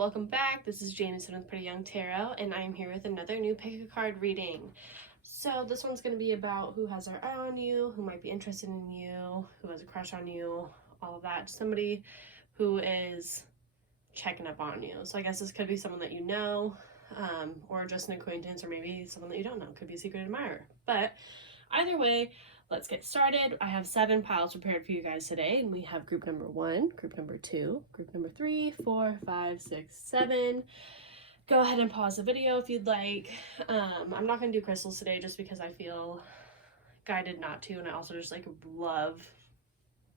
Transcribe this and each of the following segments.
welcome back. This is Jameson with Pretty Young Tarot, and I am here with another new pick a card reading. So this one's going to be about who has their eye on you, who might be interested in you, who has a crush on you, all of that. Somebody who is checking up on you. So I guess this could be someone that you know, or just an acquaintance, or maybe someone that you don't know. Could be a secret admirer. But either way, let's get started. I have 7 piles prepared for you guys today, and we have group number 1, group number 2, group number 3, 4, 5, 6, 7. Go ahead and pause the video if you'd like. I'm not going to do crystals today just because I feel guided not to, and I also just love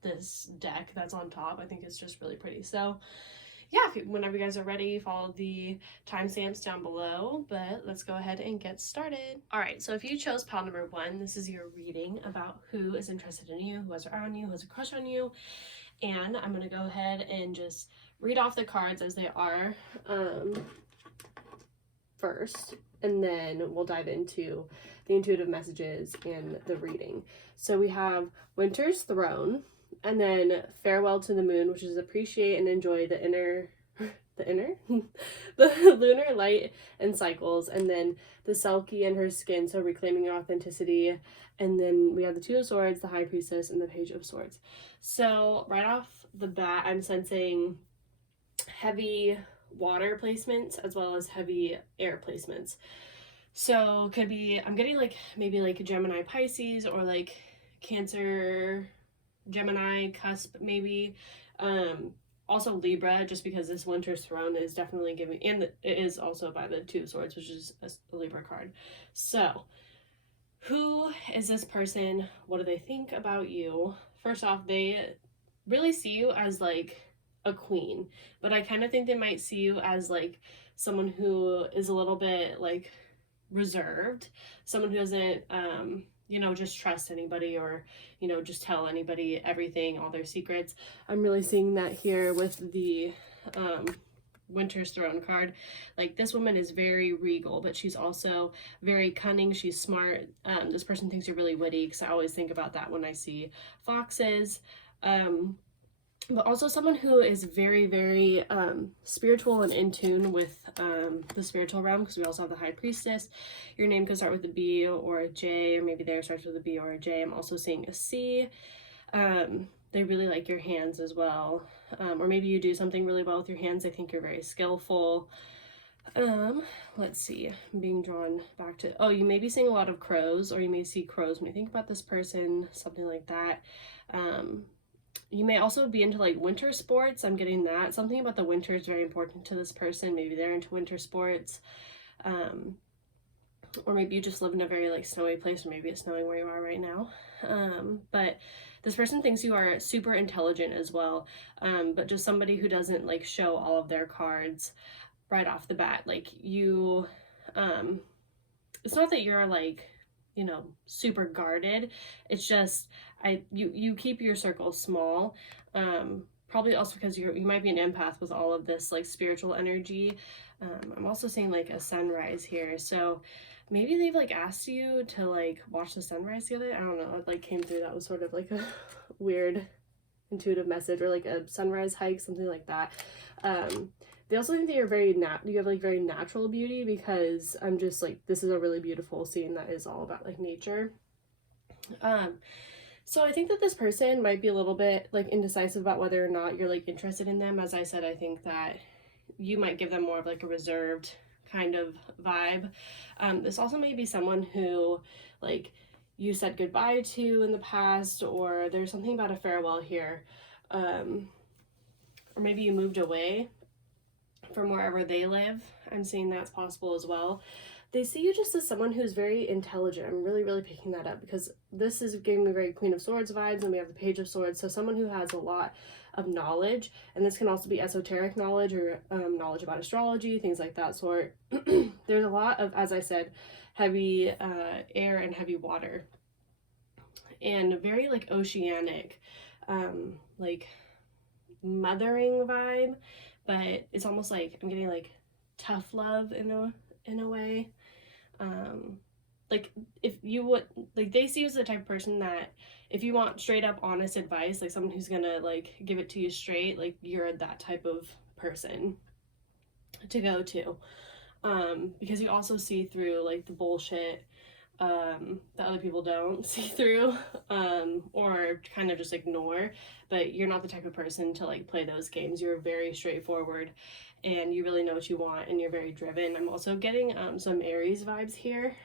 this deck that's on top. I think it's just really pretty. So yeah, whenever you guys are ready, follow the timestamps down below, but let's go ahead and get started. All right, so if you chose pile number 1, this is your reading about who is interested in you, who has their eye on you, who has a crush on you, and I'm gonna go ahead and just read off the cards as they are first, and then we'll dive into the intuitive messages and the reading. So we have Winter's Throne, and then Farewell to the Moon, which is appreciate and enjoy the lunar light and cycles, and then the Selkie and her skin, so reclaiming your authenticity. And then we have the Two of Swords, the High Priestess, and the Page of Swords. So right off the bat, I'm sensing heavy water placements as well as heavy air placements. So could be, I'm getting maybe Gemini, Pisces, or Cancer, Gemini cusp maybe. Also Libra, just because this Winter's Throne is definitely giving, and it is also by the Two of Swords, which is a Libra card. So who is this person? What do they think about you? First off, they really see you as a queen, but I kind of think they might see you as someone who is a little bit reserved, someone who doesn't just trust anybody, or just tell anybody everything, all their secrets. I'm really seeing that here with the Winter's Throne card. This woman is very regal, but she's also very cunning. She's smart. This person thinks you're really witty, because I always think about that when I see foxes. But also someone who is very, very spiritual and in tune with the spiritual realm, because we also have the High Priestess. Your name could start with a B or a J, or maybe theirs starts with a B or a J. I'm also seeing a C. They really like your hands as well. Or maybe you do something really well with your hands. They think you're very skillful. Let's see. I'm being drawn back to, oh, you may be seeing a lot of crows, or you may see crows when you think about this person, something like that. You may also be into winter sports. I'm getting that. Something about the winter is very important to this person. Maybe they're into winter sports. Or maybe you just live in a very snowy place, or maybe it's snowing where you are right now. But this person thinks you are super intelligent as well. But just somebody who doesn't show all of their cards right off the bat. You, it's not that you're super guarded. It's just you keep your circle small, probably also because you might be an empath with all of this spiritual energy. I'm also seeing a sunrise here, so maybe they've asked you to watch the sunrise together. I don't know, it came through. That was sort of a weird intuitive message, or a sunrise hike, something like that. They also think that you're you have very natural beauty, because I'm just this is a really beautiful scene that is all about nature. So I think that this person might be a little bit indecisive about whether or not you're interested in them. As I said, I think that you might give them more of a reserved kind of vibe. This also may be someone who you said goodbye to in the past, or there's something about a farewell here. Or maybe you moved away from wherever they live. I'm seeing that's possible as well. They see you just as someone who's very intelligent. I'm really, really picking that up, because this is giving me very Queen of Swords vibes, and we have the Page of Swords. So someone who has a lot of knowledge, and this can also be esoteric knowledge, or knowledge about astrology, things like that sort. There's a lot of, as I said, heavy air and heavy water, and very oceanic, mothering vibe. But it's almost I'm getting tough love in a way. If you would, they see you as the type of person that if you want straight up honest advice, someone who's gonna give it to you straight, you're that type of person. to go to, because you also see through like the bullshit that other people don't see through, or kind of just ignore. But you're not the type of person to like play those games. You're very straightforward and you really know what you want and you're very driven. I'm also getting some Aries vibes here.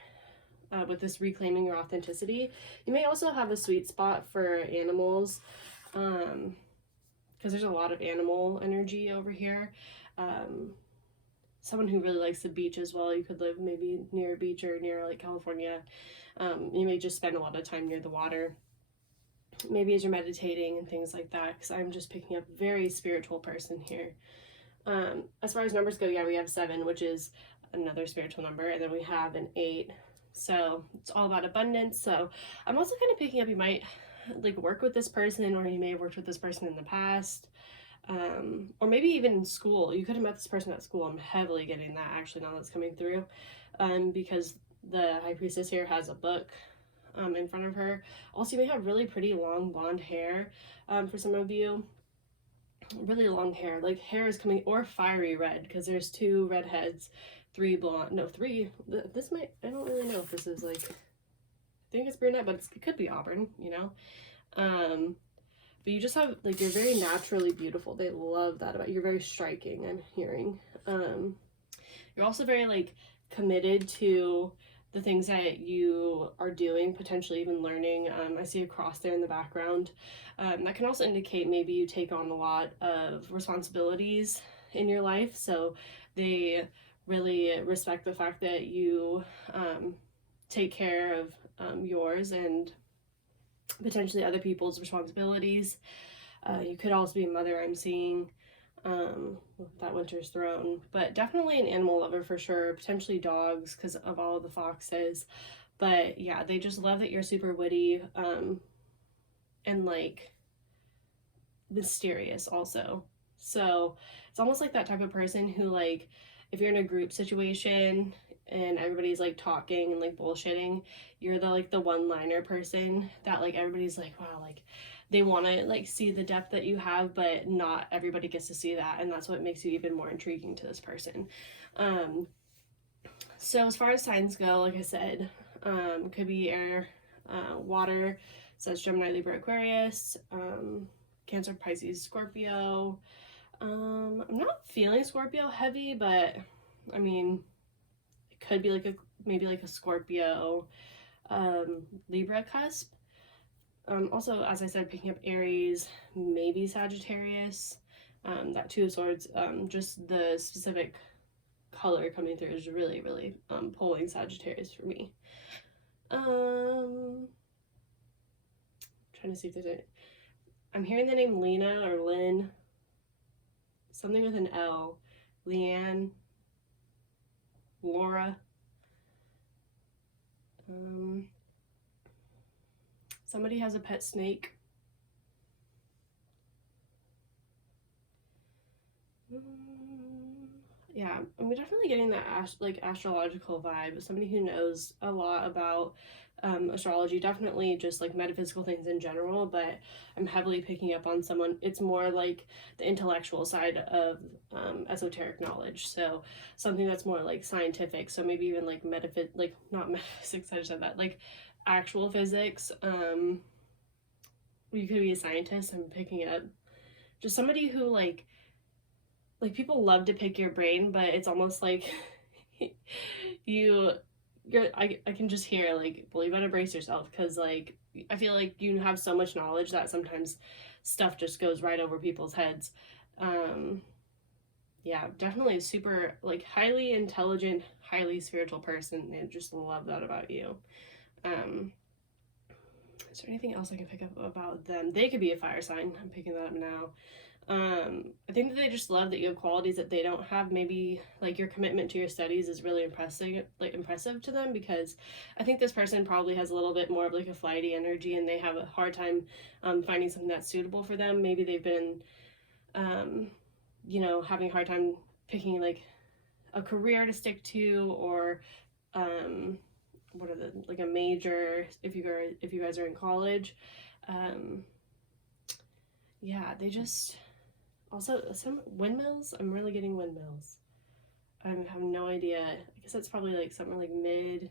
With this reclaiming your authenticity. You may also have a sweet spot for animals, because there's a lot of animal energy over here. Someone who really likes the beach as well. You could live maybe near a beach or near like California. You may just spend a lot of time near the water, maybe as you're meditating and things like that, because I'm just picking up a very spiritual person here. As far as numbers go, yeah, we have 7, which is another spiritual number, and then we have an 8. So it's all about abundance. So I'm also kind of picking up, you might like work with this person, or you may have worked with this person in the past, or maybe even in school. You could have met this person at school. I'm heavily getting that actually now that's coming through, because the High Priestess here has a book in front of her. Also, you may have really pretty long blonde hair for some of you. Really long hair, like hair is coming, or fiery red, because there's 2 redheads, 3 blonde, no, 3, this might, I don't really know if this is like, I think it's brunette, but it could be auburn, you know. But you just have, like, you're very naturally beautiful. They love that about you. You're very striking, I'm hearing. You're also very, like, committed to the things that you are doing, potentially even learning. I see a cross there in the background. That can also indicate maybe you take on a lot of responsibilities in your life. So they really respect the fact that you take care of yours and potentially other people's responsibilities. You could also be a mother, I'm seeing, that Winter's Throne, but definitely an animal lover for sure, potentially dogs because of all of the foxes. But yeah, they just love that you're super witty, and like mysterious also. So it's almost like that type of person who, like, if you're in a group situation and everybody's like talking and like bullshitting, you're the like the one-liner person that like everybody's like, wow, like they want to like see the depth that you have, but not everybody gets to see that, and that's what makes you even more intriguing to this person. So as far as signs go, like I said, could be air, water, so that's Gemini, Libra, Aquarius, Cancer, Pisces, Scorpio. I'm not feeling Scorpio heavy, but I mean, it could be like a, maybe like a Scorpio, Libra cusp. Also, as I said, picking up Aries, maybe Sagittarius. That 2 of Swords, just the specific color coming through is really, really pulling Sagittarius for me. Trying to see if there's any. I'm hearing the name Lena or Lynn. Something with an L. Leanne. Laura. Somebody has a pet snake. Yeah, I'm definitely getting that astrological vibe. Somebody who knows a lot about astrology, definitely just like metaphysical things in general, but I'm heavily picking up on someone. It's more like the intellectual side of esoteric knowledge. So something that's more like scientific. So maybe even like like not metaphysics, I just said that, like actual physics. You could be a scientist. I'm picking up just somebody who like people love to pick your brain, but it's almost like I can just hear like, well, you better brace yourself, because like I feel like you have so much knowledge that sometimes stuff just goes right over people's heads. Yeah, definitely a super like highly intelligent, highly spiritual person, and just love that about you. Is there anything else I can pick up about them? They could be a fire sign. I'm picking that up now. I think that they just love that you have qualities that they don't have. Maybe like your commitment to your studies is really impressive to them, because I think this person probably has a little bit more of like a flighty energy, and they have a hard time finding something that's suitable for them. Maybe they've been having a hard time picking like a career to stick to, or what are the like a major if you guys are in college. Yeah, they just also some windmills. I'm really getting windmills. I have no idea. I guess that's probably like somewhere like mid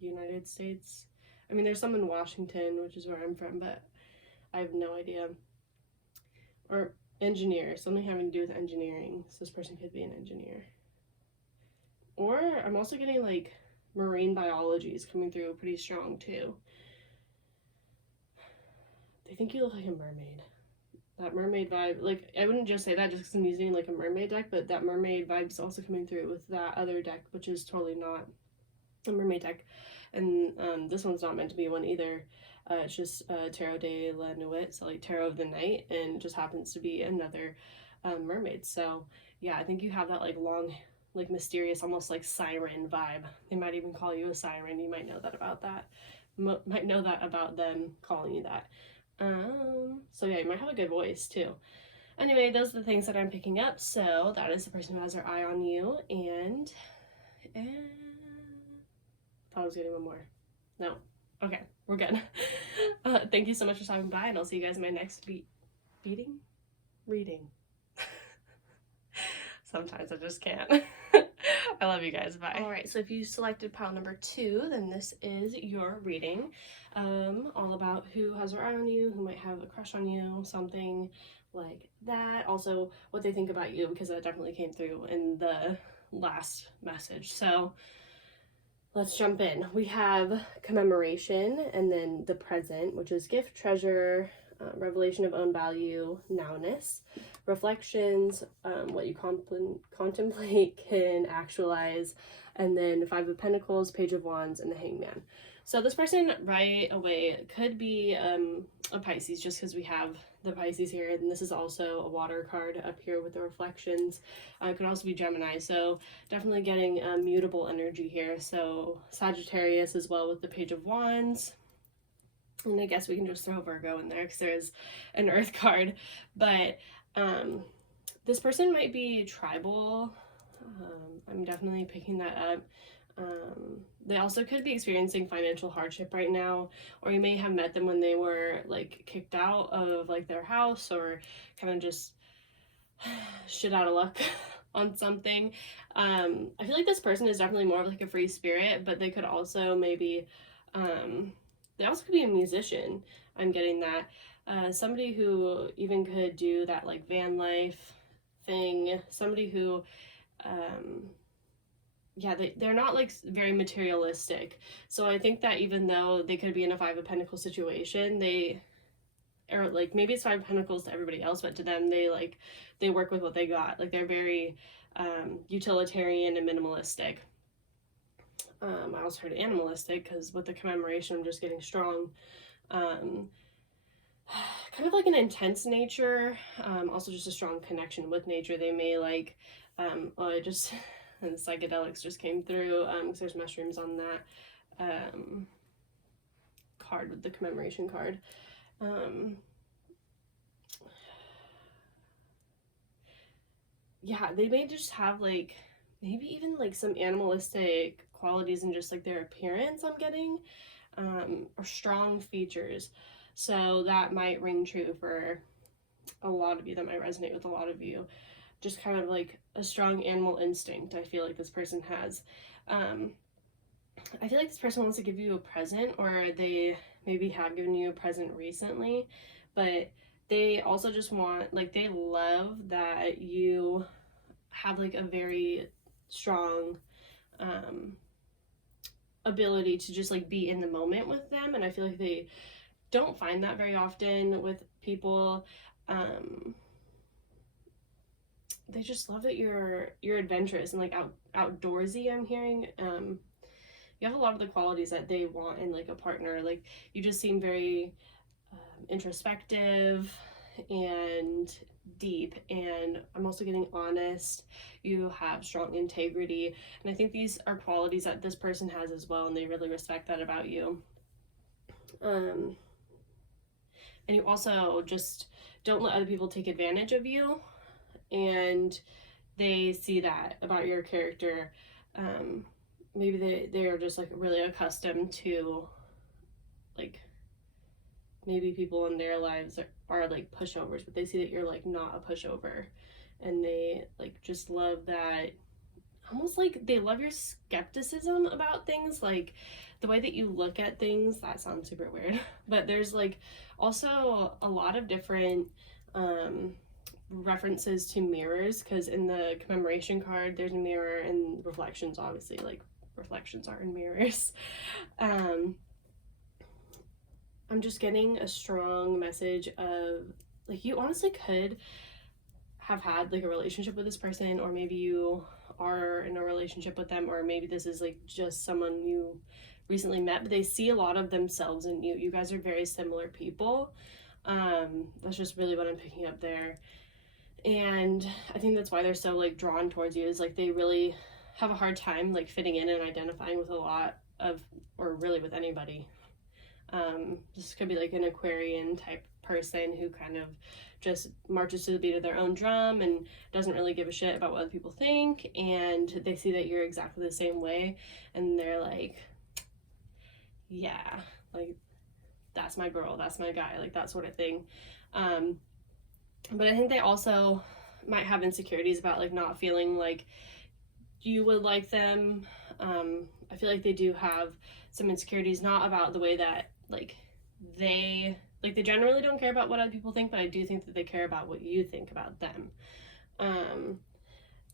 United States. I mean, there's some in Washington, which is where I'm from, but I have no idea. Or engineer, something having to do with engineering. So this person could be an engineer. Or I'm also getting like marine biology is coming through pretty strong too. They think you look like a mermaid. That mermaid vibe, like, I wouldn't just say that just because I'm using like a mermaid deck, but that mermaid vibe is also coming through with that other deck, which is totally not a mermaid deck. And this one's not meant to be one either. It's just Tarot de la Nuit, so like Tarot of the Night, and it just happens to be another mermaid. So yeah, I think you have that like long, like mysterious, almost like siren vibe. They might even call you a siren. You might know that about that. Might know that about them calling you that. So yeah, you might have a good voice too. Anyway, those are the things that I'm picking up. So that is the person who has their eye on you, and thought I was getting one more. No. Okay, we're good. Thank you so much for stopping by, and I'll see you guys in my next reading. Sometimes I just can't. I love you guys. Bye. All right, so if you selected pile number 2, then this is your reading. All about who has their eye on you, who might have a crush on you, something like that. Also, what they think about you, because that definitely came through in the last message. So let's jump in. We have commemoration, and then the present, which is gift, treasure, revelation of own value, nowness, reflections, what you contemplate can actualize, and then 5 of Pentacles, Page of Wands, and the Hangman. So this person right away could be a Pisces, just because we have the Pisces here, and this is also a water card up here with the reflections. It could also be Gemini, so definitely getting mutable energy here. So Sagittarius as well with the Page of Wands. And I guess we can just throw Virgo in there because there's an Earth card. But this person might be tribal. I'm definitely picking that up. They also could be experiencing financial hardship right now, or you may have met them when they were like kicked out of like their house, or kind of just shit out of luck on something. I feel like this person is definitely more of like a free spirit, but they could also maybe they also could be a musician. I'm getting that. Somebody who even could do that like van life thing. Somebody who, yeah, they're not like very materialistic. So I think that even though they could be in a 5 of Pentacles situation, they, or like maybe it's 5 of Pentacles to everybody else, but to them, they work with what they got. Like they're very utilitarian and minimalistic. I also heard animalistic because with the commemoration, I'm just getting strong. Kind of like an intense nature. Also just a strong connection with nature. They may like, and psychedelics just came through because there's mushrooms on that card with the commemoration card. Yeah, they may just have like maybe even like some animalistic qualities in just like their appearance, I'm getting, or strong features. So that might ring true for a lot of you. That might resonate with a lot of you. Just kind of like a strong animal instinct, I feel like this person has. I feel like this person wants to give you a present, or they maybe have given you a present recently, but they also just want, like, they love that you have like a very strong ability to just like be in the moment with them, and I feel like they don't find that very often with people. They just love that you're adventurous and like outdoorsy, I'm hearing. You have a lot of the qualities that they want in like a partner. Like you just seem very introspective and deep, and I'm also getting honest. You have strong integrity, and I think these are qualities that this person has as well, and they really respect that about you. And you also just don't let other people take advantage of you, and they see that about your character. Maybe they're just like really accustomed to like maybe people in their lives are like pushovers, but they see that you're like not a pushover, and they like just love that almost like they love your skepticism about things, like the way that you look at things. That sounds super weird, but there's like also a lot of different references to mirrors, because in the commemoration card there's a mirror, and reflections, obviously, like reflections are in mirrors. I'm just getting a strong message of like you honestly could have had like a relationship with this person, or maybe you are in a relationship with them, or maybe this is like just someone you recently met, but they see a lot of themselves in you. You guys are very similar people. That's just really what I'm picking up there. And I think that's why they're so like drawn towards you, is like they really have a hard time like fitting in and identifying with a lot of, or really with anybody. This could be like an Aquarian type person who kind of just marches to the beat of their own drum and doesn't really give a shit about what other people think, and they see that you're exactly the same way, and they're like, yeah, like that's my girl, that's my guy, like that sort of thing. But I think they also might have insecurities about like not feeling like you would like them. I feel like they do have some insecurities, not about the way that like they generally don't care about what other people think, but I do think that they care about what you think about them.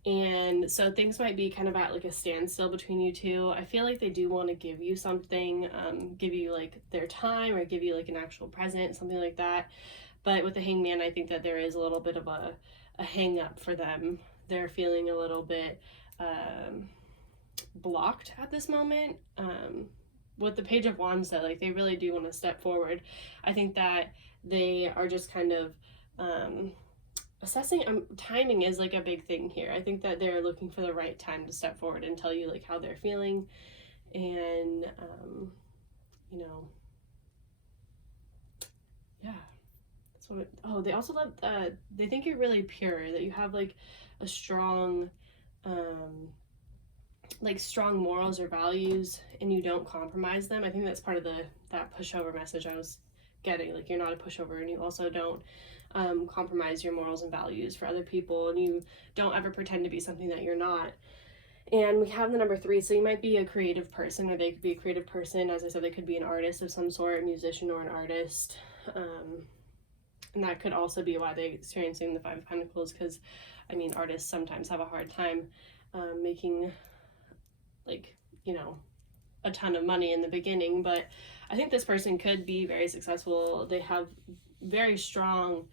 And so things might be kind of at like a standstill between you two. I feel like they do want to give you something, give you like their time, or give you like an actual present, something like that. But with the Hangman, I think that there is a little bit of a hang up for them. They're feeling a little bit blocked at this moment. With the Page of Wands, though, like they really do want to step forward. I think that they are just kind of assessing. Timing is like a big thing here. I think that they're looking for the right time to step forward and tell you like how they're feeling, and you know, yeah. Oh, they also love, they think you're really pure, that you have like a strong, like strong morals or values, and you don't compromise them. I think that's part of that pushover message I was getting. Like you're not a pushover, and you also don't compromise your morals and values for other people, and you don't ever pretend to be something that you're not. And we have the number 3, so you might be a creative person, or they could be a creative person. As I said, they could be an artist of some sort, a musician or an artist. And that could also be why they're experiencing the 5 of Pentacles, because, I mean, artists sometimes have a hard time making, like, you know, a ton of money in the beginning. But I think this person could be very successful. They have very strong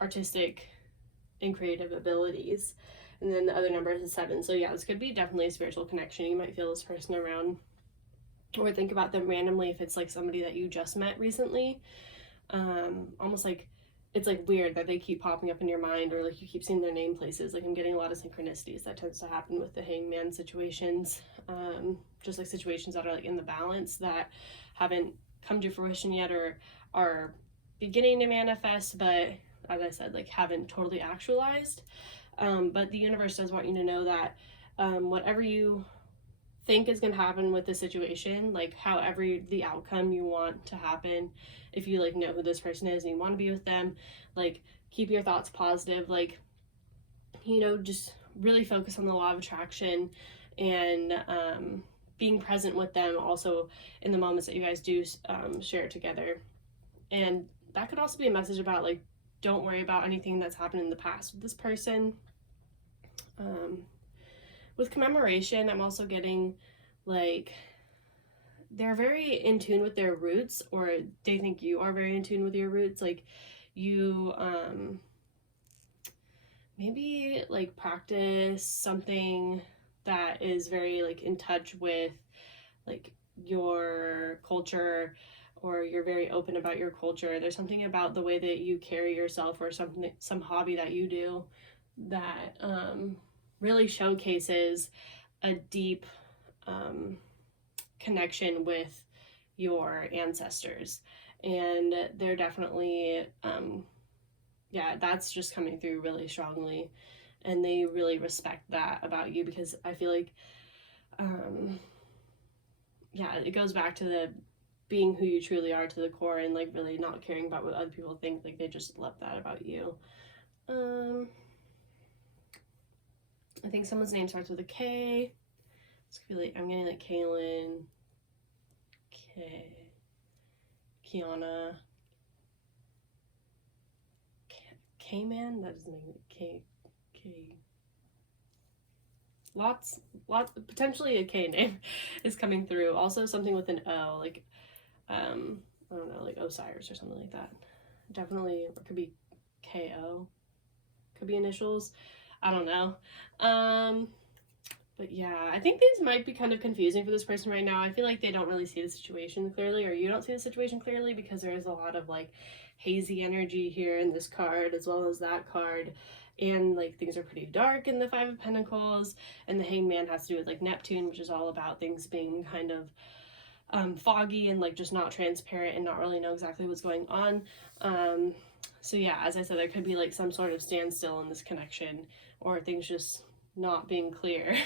artistic and creative abilities. And then the other number is a 7. So yeah, this could be definitely a spiritual connection. You might feel this person around, or think about them randomly if it's like somebody that you just met recently. Almost like it's like weird that they keep popping up in your mind, or like you keep seeing their name places. Like I'm getting a lot of synchronicities. That tends to happen with the Hangman situations, just like situations that are like in the balance that haven't come to fruition yet, or are beginning to manifest, but as I said, like haven't totally actualized. But the universe does want you to know that whatever you think is going to happen with the situation, like however the outcome you want to happen, if you like know who this person is and you want to be with them, like keep your thoughts positive, like, you know, just really focus on the law of attraction, and being present with them also in the moments that you guys do share together. And that could also be a message about like, don't worry about anything that's happened in the past with this person. With commemoration, I'm also getting like they're very in tune with their roots, or they think you are very in tune with your roots. Like you maybe like practice something that is very like in touch with like your culture, or you're very open about your culture. There's something about the way that you carry yourself, or some hobby that you do that really showcases a deep connection with your ancestors. And they're definitely yeah, that's just coming through really strongly, and they really respect that about you, because I feel like yeah, it goes back to the being who you truly are to the core, and like really not caring about what other people think. Like they just love that about you. I think someone's name starts with a K. This could be like, I'm getting like Kaylin, Kiana, K-Man? That doesn't make it K. Lots, potentially a K name is coming through. Also something with an O, like, I don't know, like Osiris or something like that. Definitely, or it could be KO. Could be initials. I don't know. But yeah, I think these might be kind of confusing for this person right now. I feel like they don't really see the situation clearly, or you don't see the situation clearly, because there is a lot of like hazy energy here in this card as well as that card. And like things are pretty dark in the Five of Pentacles, and the Hanged Man has to do with like Neptune, which is all about things being kind of foggy and like just not transparent and not really know exactly what's going on. So yeah, as I said, there could be like some sort of standstill in this connection, or things just not being clear.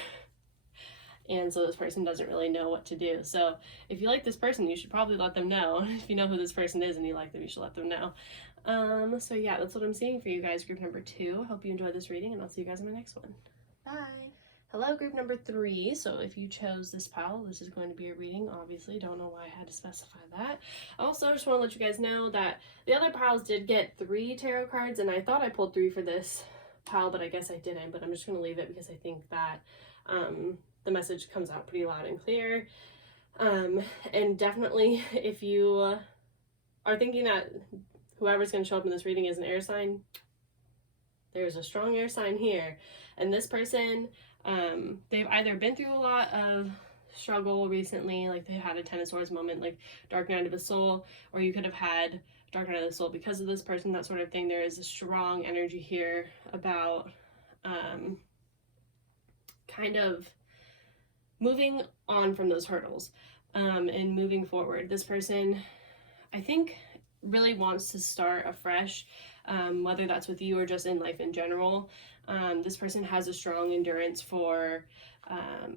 And so this person doesn't really know what to do. So if you like this person, you should probably let them know. If you know who this person is and you like them, you should let them know. So yeah, that's what I'm seeing for you guys, group number 2. Hope you enjoyed this reading, and I'll see you guys in my next one. Bye. Hello, group number 3. So if you chose this pile, this is going to be a reading. Obviously, don't know why I had to specify that. Also, I just want to let you guys know that the other piles did get 3 tarot cards, and I thought I pulled 3 for this pile, but I guess I didn't. But I'm just going to leave it because I think that the message comes out pretty loud and clear. And definitely, if you are thinking that whoever's going to show up in this reading is an air sign, there's a strong air sign here. And this person, they've either been through a lot of struggle recently, like they had a Ten of Swords moment, like Dark Night of the Soul, or you could have had Dark Night of the Soul because of this person, that sort of thing. There is a strong energy here about kind of moving on from those hurdles and moving forward. This person, I think, really wants to start afresh, whether that's with you or just in life in general. This person has a strong endurance for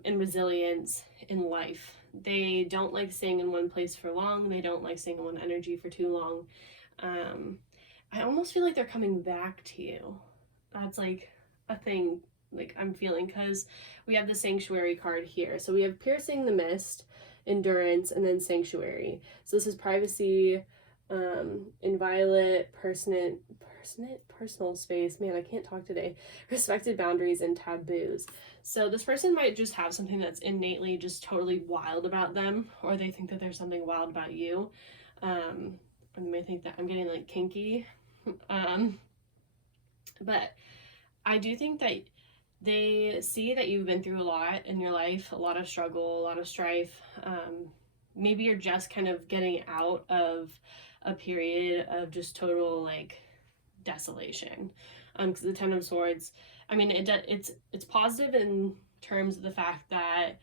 and resilience in life. They don't like staying in one place for long. They don't like staying in one energy for too long. I almost feel like they're coming back to you. That's like a thing, like I'm feeling, because we have the Sanctuary card here. So we have Piercing the Mist, Endurance, and then Sanctuary. So this is privacy, inviolate, personal space. Man, I can't talk today. Respected boundaries and taboos. So this person might just have something that's innately just totally wild about them, or they think that there's something wild about you. Or they may think that I'm getting like kinky. But I do think that they see that you've been through a lot in your life, a lot of struggle, a lot of strife. Maybe you're just kind of getting out of a period of just total like desolation. Because the Ten of Swords, I mean, it's positive in terms of the fact that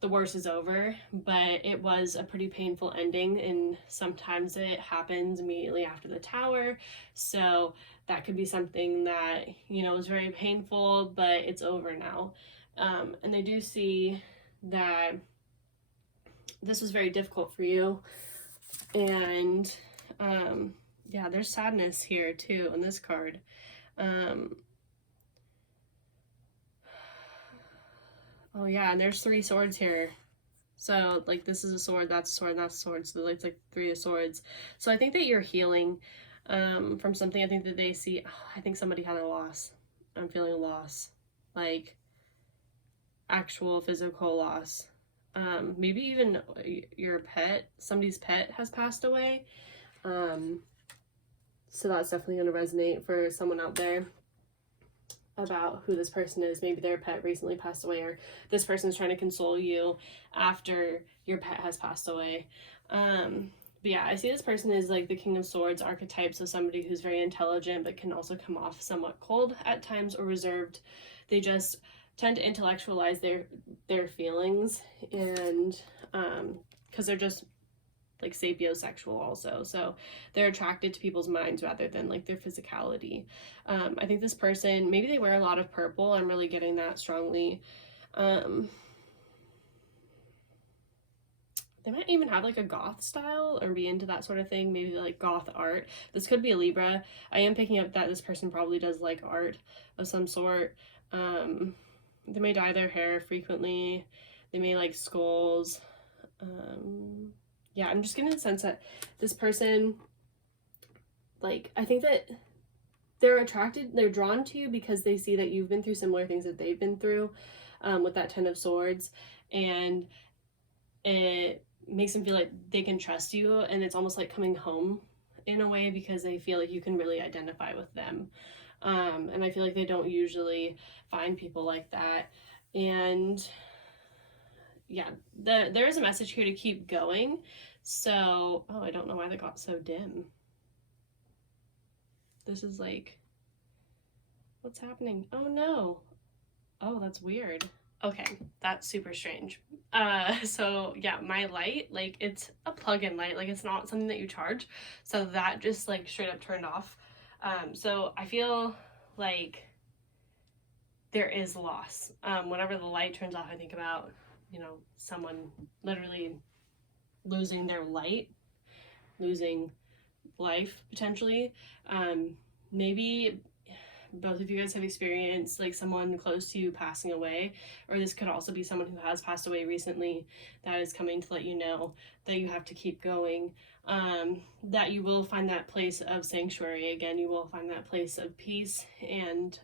the worst is over, but it was a pretty painful ending, and sometimes it happens immediately after the Tower. So that could be something that, you know, is very painful, but it's over now. And they do see that this was very difficult for you. And yeah, there's sadness here too in this card. Oh yeah, and there's 3 swords here. So like this is a sword, that's a sword, and that's a sword. So it's like 3 of swords. So I think that you're healing from something. I think that they see, I think somebody had a loss. I'm feeling a loss, like actual physical loss. Maybe even your pet, somebody's pet has passed away. So that's definitely going to resonate for someone out there about who this person is. Maybe their pet recently passed away, or this person is trying to console you after your pet has passed away. But yeah, I see this person is like the King of Swords archetype, so somebody who's very intelligent but can also come off somewhat cold at times or reserved. They just tend to intellectualize their feelings, and because they're just like sapiosexual also, so they're attracted to people's minds rather than like their physicality. I think this person, maybe they wear a lot of purple. I'm really getting that strongly. They might even have like a goth style or be into that sort of thing, maybe like goth art. This could be a Libra. I am picking up that this person probably does like art of some sort. They may dye their hair frequently. They may like skulls. Yeah, I'm just getting the sense that this person, like, I think that they're drawn to you because they see that you've been through similar things that they've been through, with that 10 of Swords, and it makes them feel like they can trust you, and it's almost like coming home in a way because they feel like you can really identify with them. And I feel like they don't usually find people like that. And yeah, there is a message here to keep going. So, oh, I don't know why that got so dim. This is like, what's happening? Oh no. Oh, that's weird. Okay, that's super strange. So yeah, my light, like, it's a plug-in light, like it's not something that you charge. So that just like straight up turned off. So I feel like there is loss. Whenever the light turns off, I think about, you know, someone literally losing their light, losing life potentially. Maybe both of you guys have experienced like someone close to you passing away, or this could also be someone who has passed away recently that is coming to let you know that you have to keep going, that you will find that place of sanctuary again, you will find that place of peace, and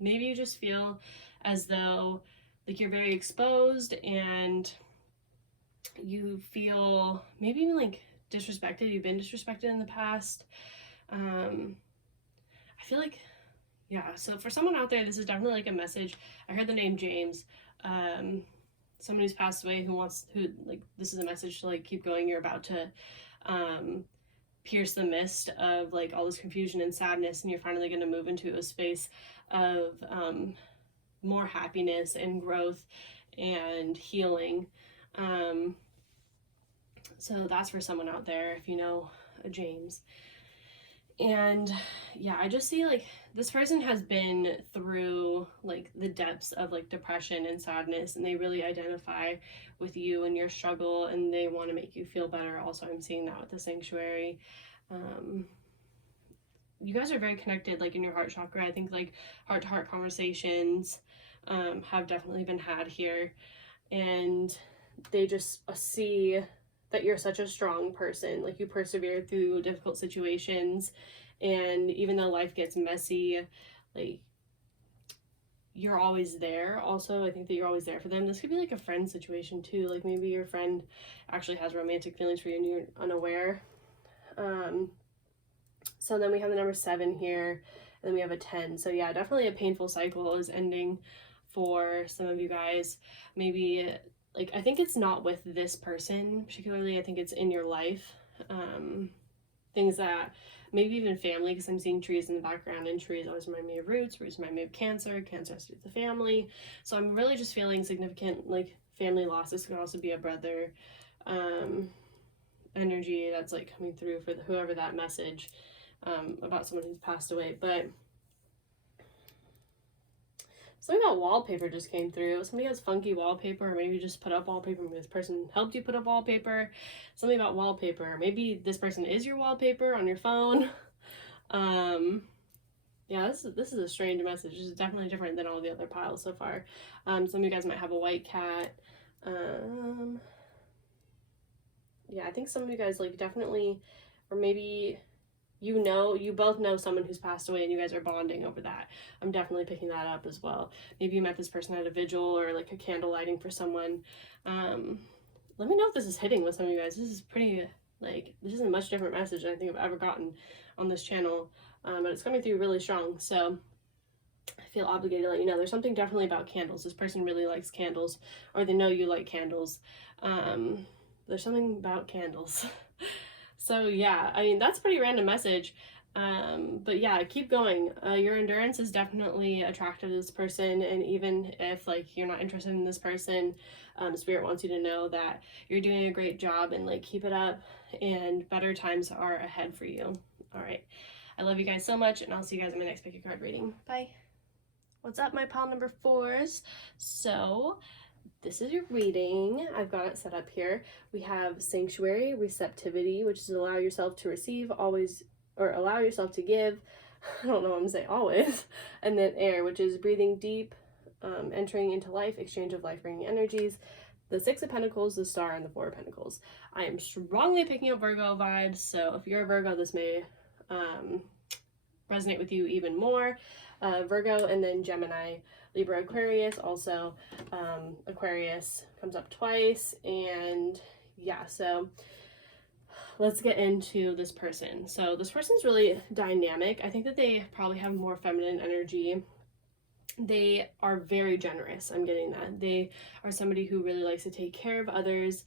maybe you just feel as though like you're very exposed and you feel maybe even like disrespected. You've been disrespected in the past. I feel like, yeah, so for someone out there, this is definitely like a message. I heard the name James. Someone who's passed away who like, this is a message to like keep going. You're about to pierce the mist of like all this confusion and sadness, and you're finally going to move into a space of more happiness and growth and healing. So that's for someone out there, if you know a James. And yeah, I just see like this person has been through like the depths of like depression and sadness, and they really identify with you and your struggle, and they want to make you feel better. Also, I'm seeing that with the sanctuary. You guys are very connected like in your heart chakra. I think like heart-to-heart conversations have definitely been had here, and they just see that you're such a strong person. Like, you persevere through difficult situations, and even though life gets messy, like, you're always there. Also, I think that you're always there for them. This could be like a friend situation too. Like, maybe your friend actually has romantic feelings for you and you're unaware. So then we have the number 7 here, and then we have a 10. So yeah, definitely a painful cycle is ending for some of you guys. Maybe like, I think it's not with this person particularly, I think it's in your life. Things that, maybe even family, because I'm seeing trees in the background, and trees always remind me of roots remind me of cancer has to do with the family. So I'm really just feeling significant like family loss. This could also be a brother energy that's like coming through for whoever that message about someone who's passed away. But something about wallpaper just came through. Somebody has funky wallpaper, or maybe you just put up wallpaper. Maybe this person helped you put up wallpaper. Something about wallpaper. Maybe this person is your wallpaper on your phone. Yeah, this is a strange message. This is definitely different than all the other piles so far. Some of you guys might have a white cat. Yeah, I think some of you guys like definitely, or maybe you both know someone who's passed away and you guys are bonding over that. I'm definitely picking that up as well. Maybe you met this person at a vigil or like a candle lighting for someone. Let me know if this is hitting with some of you guys. This is pretty, like, this is a much different message than I think I've ever gotten on this channel, but it's coming through really strong. So I feel obligated to let you know. There's something definitely about candles. This person really likes candles, or they know you like candles. There's something about candles. So yeah, I mean, that's a pretty random message. But yeah, keep going. Your endurance is definitely attractive to this person, and even if like you're not interested in this person, Spirit wants you to know that you're doing a great job, and like, keep it up, and better times are ahead for you. All right, I love you guys so much, and I'll see you guys in my next pick a card reading. Bye. What's up, my pile number 4s? So this is your reading. I've got it set up here. We have sanctuary, receptivity, which is allow yourself to receive, always, or allow yourself to give. I don't know what I'm saying, always. And then air, which is breathing deep, entering into life, exchange of life-bringing energies. The Six of Pentacles, the Star, and the Four of Pentacles. I am strongly picking up Virgo vibes, so if you're a Virgo, this may resonate with you even more. Virgo, and then Gemini, Libra, Aquarius. Also, Aquarius comes up twice, and yeah, so let's get into this person. So this person's really dynamic. I think that they probably have more feminine energy. They are very generous. I'm getting that. They are somebody who really likes to take care of others.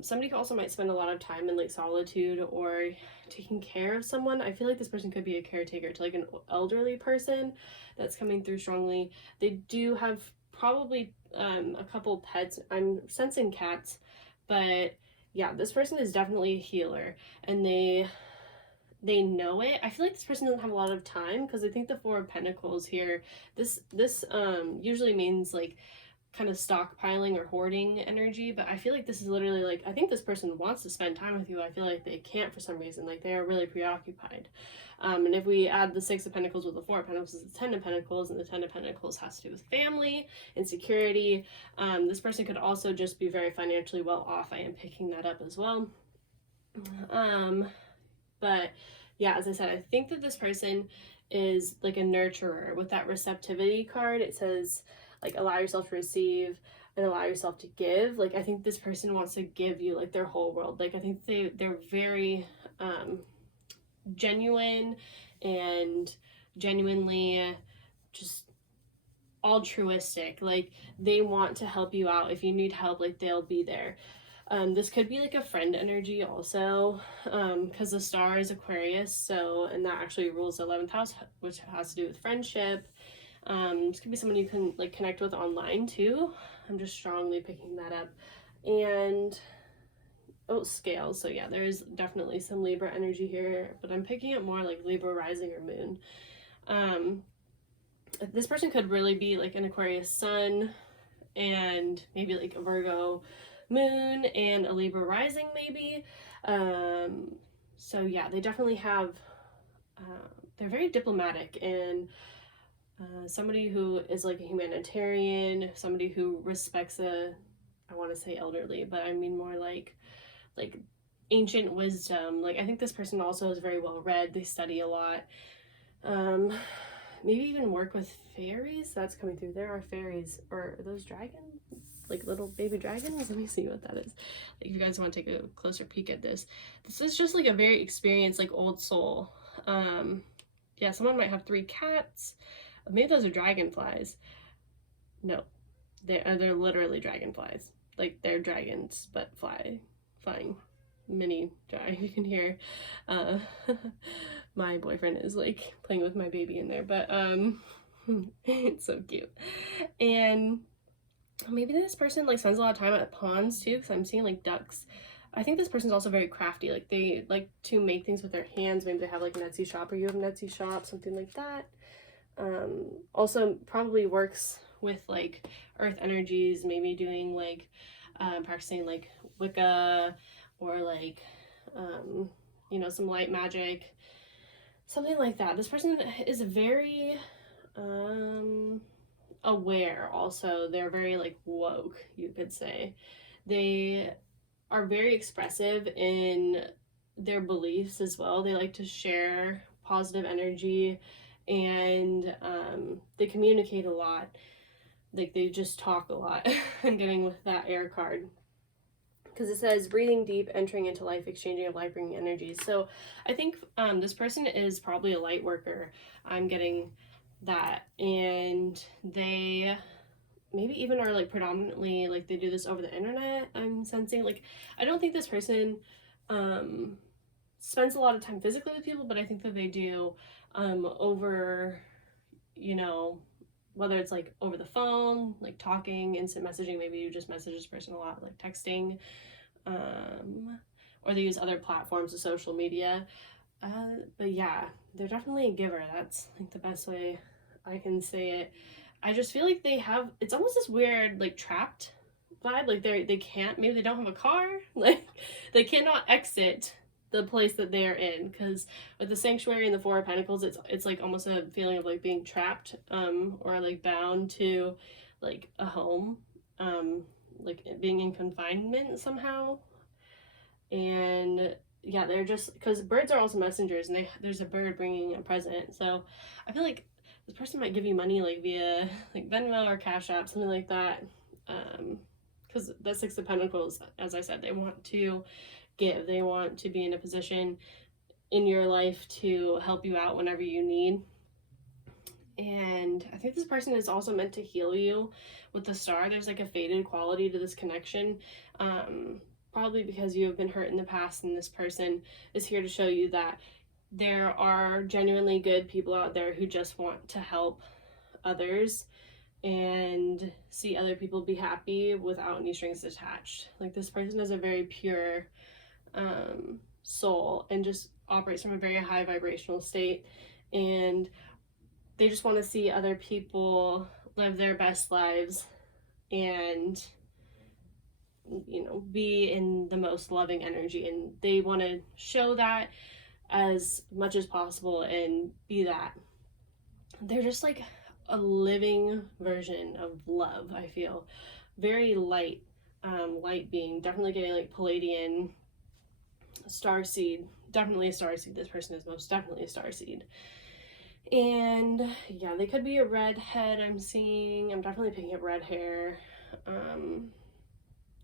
Somebody who also might spend a lot of time in like solitude or taking care of someone. I feel like this person could be a caretaker to like an elderly person that's coming through strongly. They do have probably a couple pets. I'm sensing cats, but yeah, this person is definitely a healer, and they know it. I feel like this person doesn't have a lot of time, because I think the Four of Pentacles here, this usually means like kind of stockpiling or hoarding energy, but I feel like this is literally like, I think this person wants to spend time with you. I feel like they can't for some reason, like they are really preoccupied. And if we add the Six of Pentacles with the Four of Pentacles, it's the Ten of Pentacles, and the Ten of Pentacles has to do with family and security. This person could also just be very financially well off. I am picking that up as well. But yeah, as I said, I think that this person is like a nurturer. With that receptivity card, it says like allow yourself to receive and allow yourself to give. Like I think this person wants to give you like their whole world. Like I think they're very genuine and genuinely just altruistic. Like they want to help you out. If you need help, like they'll be there. This could be like a friend energy also, because the Star is Aquarius, so, and that actually rules the 11th house, which has to do with friendship. This could be someone you can like connect with online too. I'm just strongly picking that up. And oh, scales. So yeah, there's definitely some Libra energy here, but I'm picking up more like Libra rising or moon. This person could really be like an Aquarius sun and maybe like a Virgo moon and a Libra rising maybe. So yeah, they definitely have, they're very diplomatic, and somebody who is like a humanitarian, somebody who respects I want to say elderly, but I mean more like ancient wisdom. Like I think this person also is very well read. They study a lot. Maybe even work with fairies. That's coming through. There are fairies, or are those dragons? Like little baby dragons. Let me see what that is. Like if you guys want to take a closer peek at this is just like a very experienced like old soul. Yeah, someone might have 3 cats. Maybe those are dragonflies. No, they're literally dragonflies. Like they're dragons but flying mini drag. You can hear my boyfriend is like playing with my baby in there, but it's so cute. And maybe this person like spends a lot of time at ponds too, because I'm seeing like ducks. I think this person's also very crafty. Like they like to make things with their hands. Maybe they have like an Etsy shop, or you have an Etsy shop, something like that. Also probably works with like earth energies, maybe doing like practicing like Wicca, or like you know, some light magic, something like that. This person is very aware also. They're very like woke, you could say. They are very expressive in their beliefs as well. They like to share positive energy, and they communicate a lot. Like they just talk a lot. I'm getting with that air card, because it says breathing deep, entering into life, exchanging of life-bringing energies. So I think this person is probably a light worker. I'm getting that, and they maybe even are like predominantly like they do this over the internet. I'm sensing like I don't think this person spends a lot of time physically with people, but I think that they do over, you know, whether it's like over the phone, like talking, instant messaging. Maybe you just message this person a lot, like texting, or they use other platforms of social media. But yeah, they're definitely a giver. That's like the best way I can say it. I just feel like they have, it's almost this weird like trapped vibe. Like they can't, maybe they don't have a car, like they cannot exit the place that they're in, because with the Sanctuary and the Four of Pentacles, it's like almost a feeling of like being trapped, or like bound to like a home, like being in confinement somehow. And yeah, they're just, because birds are also messengers, and there's a bird bringing a present. So I feel like this person might give you money like via like Venmo or Cash App, something like that. Because the Six of Pentacles, as I said, they want to give. They want to be in a position in your life to help you out whenever you need. And I think this person is also meant to heal you with the Star. There's like a faded quality to this connection. Probably because you have been hurt in the past, and this person is here to show you that there are genuinely good people out there who just want to help others and see other people be happy without any strings attached. Like, this person has a very pure soul and just operates from a very high vibrational state, and they just want to see other people live their best lives and, you know, be in the most loving energy, and they want to show that as much as possible and be that. They're just like a living version of love, I feel. Very light, light being, definitely getting like Palladian, starseed, definitely a starseed. This person is most definitely a starseed. And yeah, they could be a redhead, I'm seeing. I'm definitely picking up red hair. I'm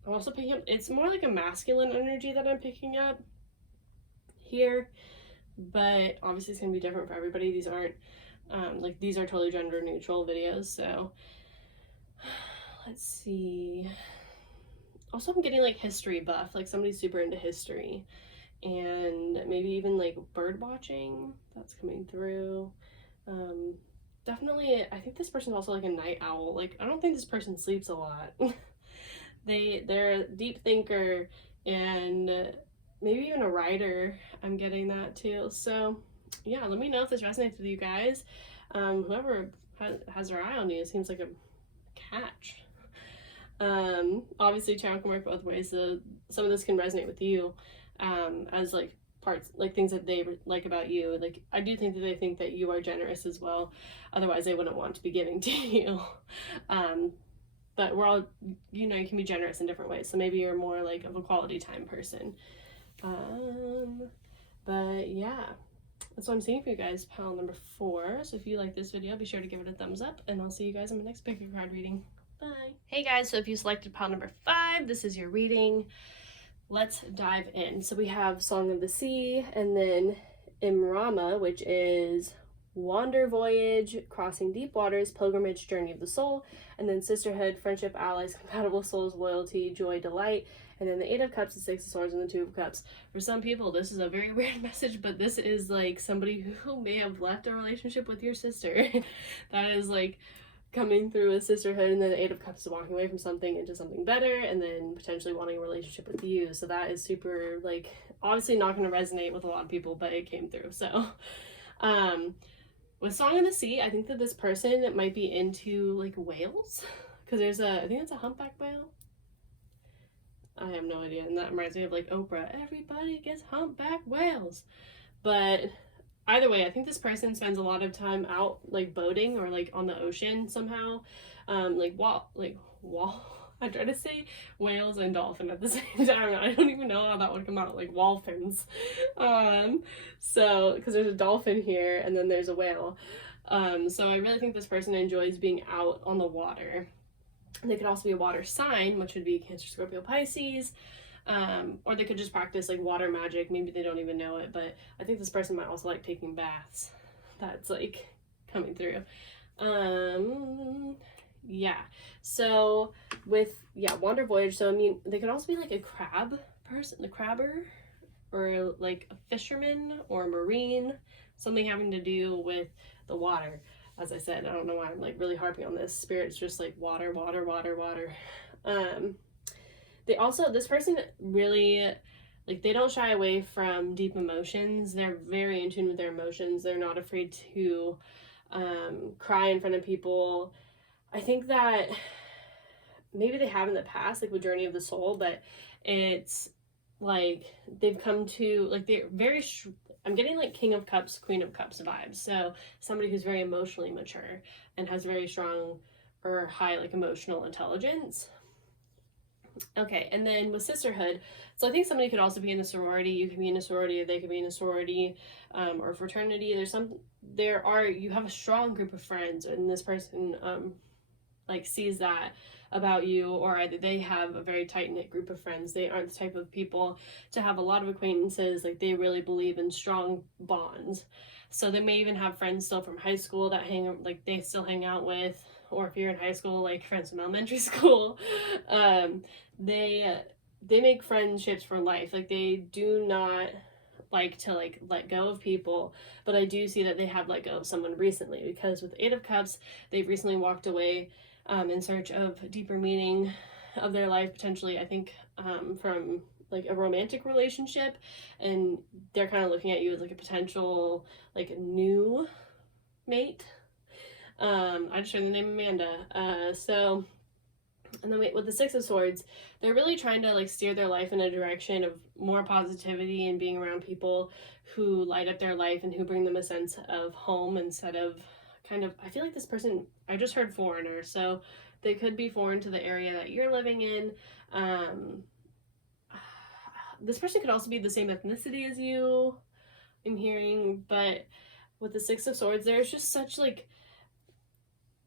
also picking up, it's more like a masculine energy that I'm picking up here, but obviously it's gonna be different for everybody. These aren't like, these are totally gender neutral videos. So let's see. Also, I'm getting like history buff, like somebody's super into history, and maybe even like bird watching, that's coming through. Definitely, I think this person's also like a night owl. Like, I don't think this person sleeps a lot. They're a deep thinker, and maybe even a writer. I'm getting that too. So yeah, let me know if this resonates with you guys. Whoever has their eye on you, it seems like a catch. Obviously tarot can work both ways, so some of this can resonate with you, as like parts, like things that they like about you. Like, I do think that they think that you are generous as well, otherwise they wouldn't want to be giving to you. But we're all, you know, you can be generous in different ways, so maybe you're more like of a quality time person. But yeah, that's what I'm seeing for you guys, pile number 4. So if you like this video, be sure to give it a thumbs up, and I'll see you guys in my next pick a card reading. Bye. Hey guys, so if you selected pile number 5, this is your reading. Let's dive in. So we have Song of the Sea, and then Imrama, which is Wander Voyage, Crossing Deep Waters, Pilgrimage, Journey of the Soul, and then Sisterhood, Friendship, Allies, Compatible Souls, Loyalty, Joy, Delight, and then the 8 of Cups, the 6 of Swords, and the 2 of Cups. For some people, this is a very weird message, but this is like somebody who may have left a relationship with your sister. That is like coming through a sisterhood, and then the 8 of Cups is walking away from something into something better, and then potentially wanting a relationship with you. So that is super, like, obviously not going to resonate with a lot of people, but it came through. So with Song of the Sea, I think that this person might be into like whales, because there's I think it's a humpback whale. I have no idea, and that reminds me of like Oprah, everybody gets humpback whales. But either way, I think this person spends a lot of time out like boating or like on the ocean somehow. I try to say whales and dolphin at the same time. I don't even know how that would come out, like wolfins. So because there's a dolphin here and then there's a whale. So I really think this person enjoys being out on the water. They could also be a water sign, which would be Cancer, Scorpio, Pisces. Or they could just practice like water magic. Maybe they don't even know it, but I think this person might also like taking baths. That's like coming through. Yeah, so with Wander Voyage, so I mean, they could also be like a crab person, a crabber, or like a fisherman or a marine, something having to do with the water. As I said, I don't know why I'm like really harping on this. Spirit's just like water, water, water, water. They also, this person really, like, they don't shy away from deep emotions. They're very in tune with their emotions. They're not afraid to cry in front of people. I think that maybe they have in the past, like with Journey of the Soul, but it's like they've come to, like, they're very I'm getting like King of Cups, Queen of Cups vibes. So somebody who's very emotionally mature and has very strong or high like emotional intelligence. Okay, and then with sisterhood, so I think somebody could also be in a sorority. You could be in a sorority, they could be in a sorority, or fraternity. You have a strong group of friends, and this person like sees that about you, or either they have a very tight-knit group of friends. They aren't the type of people to have a lot of acquaintances. Like, they really believe in strong bonds. So they may even have friends still from high school that they still hang out with, or if you're in high school, like friends from elementary school. They make friendships for life. Like, they do not like to like let go of people, but I do see that they have let go of someone recently, because with Eight of Cups, they've recently walked away in search of deeper meaning of their life, potentially, I think, from like a romantic relationship, and they're kind of looking at you as like a potential like new mate. I just heard the name Amanda. So, and then with the Six of Swords, they're really trying to like steer their life in a direction of more positivity and being around people who light up their life and who bring them a sense of home, instead of kind of, I feel like this person, I just heard foreigner, so they could be foreign to the area that you're living in. This person could also be the same ethnicity as you, I'm hearing, but with the Six of Swords, there's just such like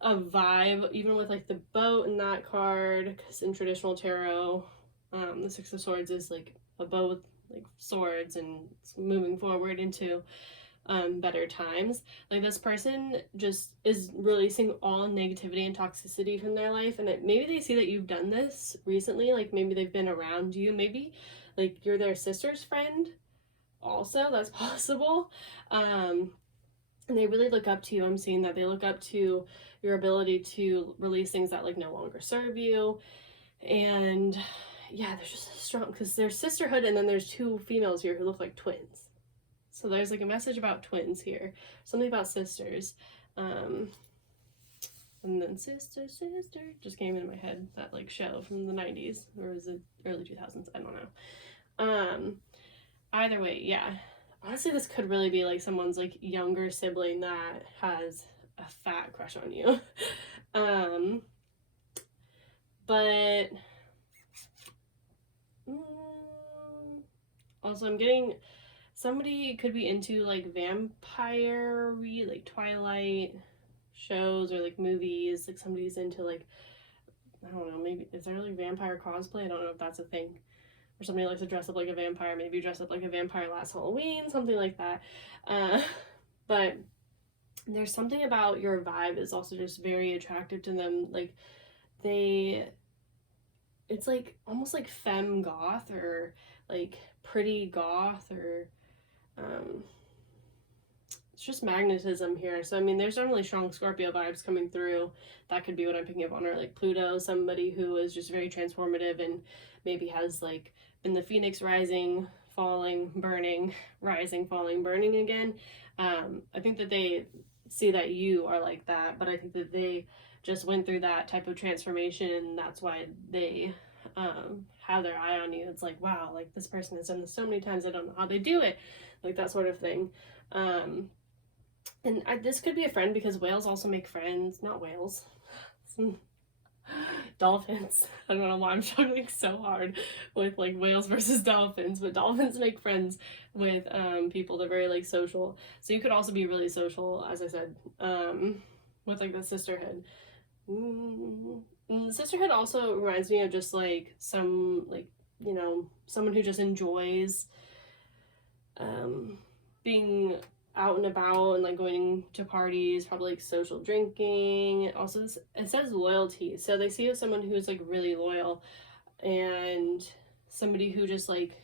a vibe, even with like the boat in that card, because in traditional tarot, the Six of Swords is like a boat with like swords and it's moving forward into better times. Like, this person just is releasing all negativity and toxicity from their life, and maybe they see that you've done this recently. Like, maybe they've been around you, maybe like you're their sister's friend also, that's possible. And they really look up to you. I'm seeing that they look up to your ability to release things that like no longer serve you. And yeah, there's just a strong, because there's sisterhood, and then there's two females here who look like twins. So there's like a message about twins here, something about sisters. And then sister just came into my head, that like show from the 90s, or was it early 2000s? I don't know. Either way, yeah. Honestly, this could really be like someone's like younger sibling that has a fat crush on you. But also I'm getting somebody could be into like vampire-y, like Twilight shows or like movies. Like, somebody's into like, I don't know, maybe is there like vampire cosplay? I don't know if that's a thing. Or somebody likes to dress up like a vampire. Maybe you dress up like a vampire last Halloween, something like that. But there's something about your vibe is also just very attractive to them. Like, it's like almost like femme goth, or like pretty goth, or it's just magnetism here. So I mean, there's definitely strong Scorpio vibes coming through. That could be what I'm picking up on. Or like Pluto, somebody who is just very transformative and maybe has like been the phoenix rising, falling, burning, rising, falling, burning again. I think that they see that you are like that, but I think that they just went through that type of transformation, and that's why they have their eye on you. It's like, wow, like this person has done this so many times, I don't know how they do it, like that sort of thing. And this could be a friend, because whales also make friends. Not whales. Dolphins. I don't know why I'm struggling so hard with like whales versus dolphins, but dolphins make friends with people. They're very like social. So you could also be really social, as I said, with like the sisterhood. And the sisterhood also reminds me of just like some, like, you know, someone who just enjoys being out and about and like going to parties, probably like social drinking. Also, it says loyalty, so they see you as someone who's like really loyal, and somebody who just like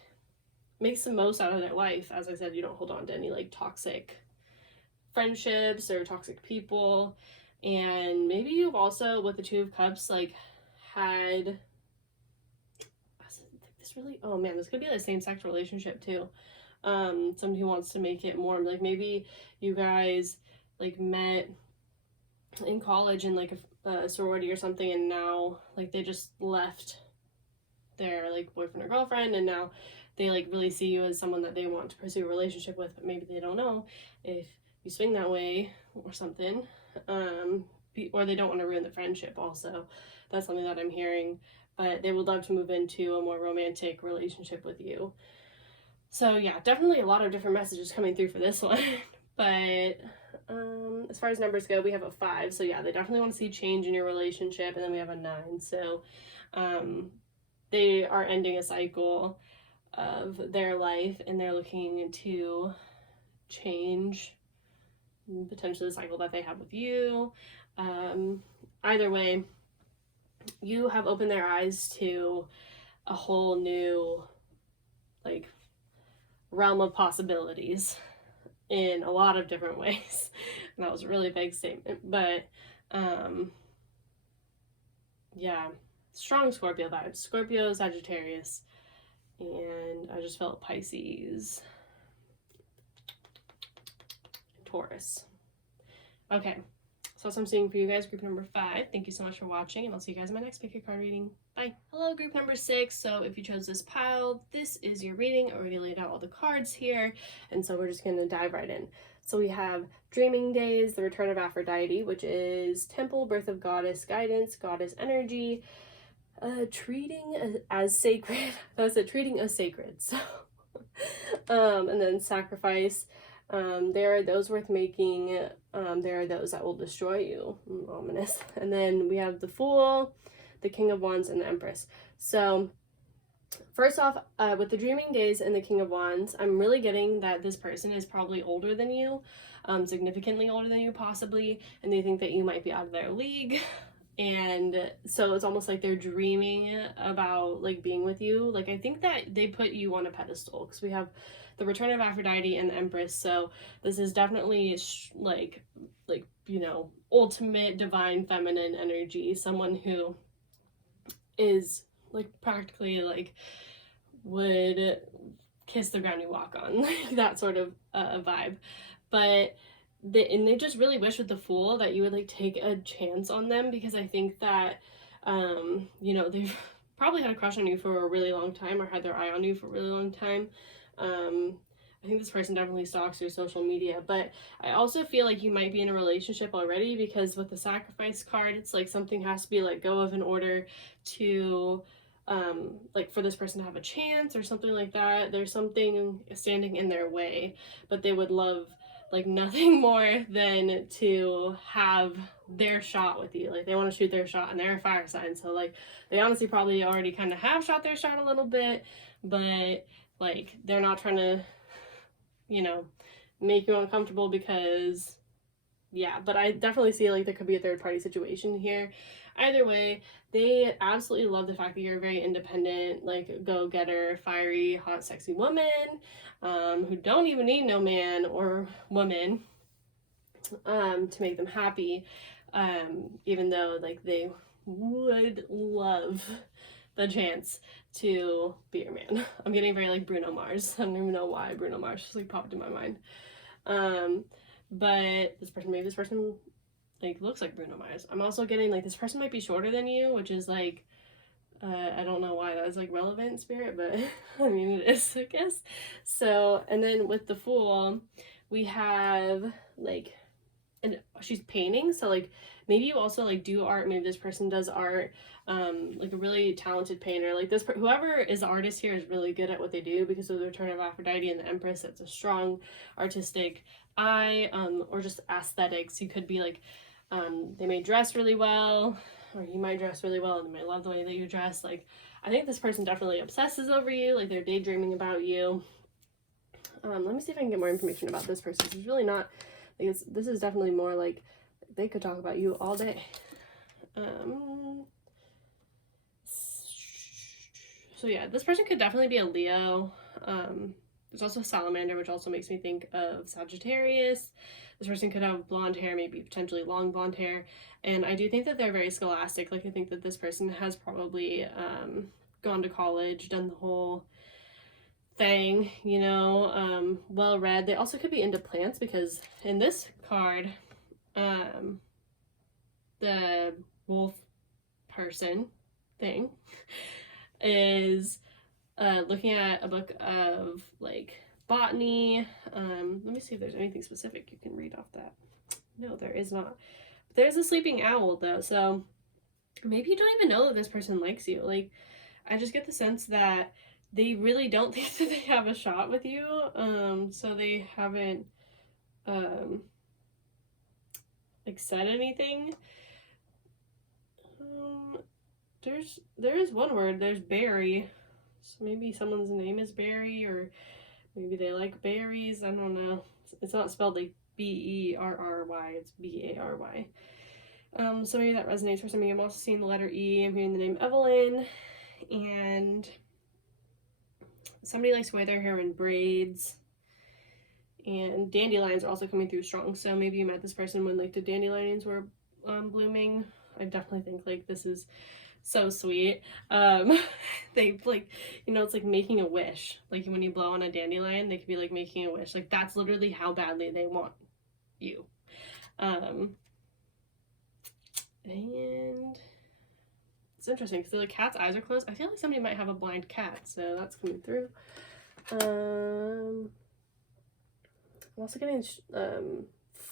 makes the most out of their life. As I said, you don't hold on to any like toxic friendships or toxic people. And maybe you've also, with the Two of Cups, like had this really, oh man, this could be a same-sex relationship too. Somebody who wants to make it more like, maybe you guys like met in college in like a sorority or something, and now like they just left their like boyfriend or girlfriend, and now they like really see you as someone that they want to pursue a relationship with, but maybe they don't know if you swing that way or something. Or they don't want to ruin the friendship also. That's something that I'm hearing. But they would love to move into a more romantic relationship with you. So yeah, definitely a lot of different messages coming through for this one. But as far as numbers go, we have a 5. So yeah, they definitely want to see change in your relationship. And then we have a 9. So they are ending a cycle of their life, and they're looking to change potentially the cycle that they have with you. Either way, you have opened their eyes to a whole new like realm of possibilities in a lot of different ways. And that was a really big statement, but yeah, strong Scorpio vibes. Scorpio, Sagittarius, and I just felt Pisces, Taurus. Okay, so that's what I'm seeing for you guys, group number 5. Thank you so much for watching, and I'll see you guys in my next pick a card reading. Bye. Hello, group number 6. So if you chose this pile, this is your reading. I already laid out all the cards here, and so we're just going to dive right in. So we have Dreaming Days, the Return of Aphrodite, which is Temple, Birth of Goddess, Guidance, Goddess Energy, treating as sacred. That's it, treating as sacred. So, and then Sacrifice. There are those worth making. There are those that will destroy you. Ominous. And then we have the Fool, the King of Wands, and the Empress. So first off, with the Dreaming Days and the King of Wands, I'm really getting that this person is probably older than you, significantly older than you possibly, and they think that you might be out of their league. And so it's almost like they're dreaming about like being with you. Like I think that they put you on a pedestal, because we have the Return of Aphrodite and the Empress. So this is definitely like you know, ultimate divine feminine energy, someone who is like practically like would kiss the ground you walk on, like that sort of vibe. But they just really wish with the Fool that you would like take a chance on them, because I think that you know, they've probably had a crush on you for a really long time, or had their eye on you for a really long time. I think this person definitely stalks your social media, but I also feel like you might be in a relationship already, because with the Sacrifice card, it's like something has to be let go of in order to like for this person to have a chance or something like that. There's something standing in their way, but they would love like nothing more than to have their shot with you. Like they want to shoot their shot, and they're a fire sign, so like they honestly probably already kind of have shot their shot a little bit, but like they're not trying to, you know, make you uncomfortable, because yeah. But I definitely see like there could be a third party situation here. Either way, they absolutely love the fact that you're a very independent, like go-getter, fiery, hot, sexy woman, who don't even need no man or woman to make them happy, even though like they would love the chance to be your man. I'm getting very like Bruno Mars. I don't even know why Bruno Mars just like popped in my mind. But this person like looks like Bruno Mars. I'm also getting like this person might be shorter than you, which is like I don't know why that is like relevant, Spirit, but I mean it is, I guess. So, and then with the Fool, we have like, and she's painting, so like maybe you also like do art. Maybe this person does art, like a really talented painter. Like this whoever is the artist here is really good at what they do, because of the Return of Aphrodite and the Empress. It's a strong artistic eye, or just aesthetics. You could be like they may dress really well, or you might dress really well, and they might love the way that you dress. Like I think this person definitely obsesses over you, like they're daydreaming about you. Let me see if I can get more information about this person. It's really not like this is definitely more like they could talk about you all day. So yeah, this person could definitely be a Leo. There's also Salamander, which also makes me think of Sagittarius. This person could have blonde hair, maybe potentially long blonde hair. And I do think that they're very scholastic. Like I think that this person has probably gone to college, done the whole thing, you know, well read. They also could be into plants, because in this card, the wolf person thing is looking at a book of like botany. Let me see if there's anything specific you can read off that. No, there is not. There's a sleeping owl though, so maybe you don't even know that this person likes you. Like, I just get the sense that they really don't think that they have a shot with you. So they haven't like said anything. There is one word. There's berry. So maybe someone's name is Barry, or maybe they like berries. I don't know. It's not spelled like B-E-R-R-Y. It's B-A-R-Y. So maybe that resonates for some of you. I'm also seeing the letter E. I'm hearing the name Evelyn. And somebody likes to wear their hair in braids. And dandelions are also coming through strong. So maybe you met this person when like the dandelions were blooming. I definitely think like this is so sweet. They like, you know, it's like making a wish. Like when you blow on a dandelion, they could be like making a wish. Like that's literally how badly they want you. And it's interesting because the cat's eyes are closed. I feel like somebody might have a blind cat, so that's coming through. I'm also getting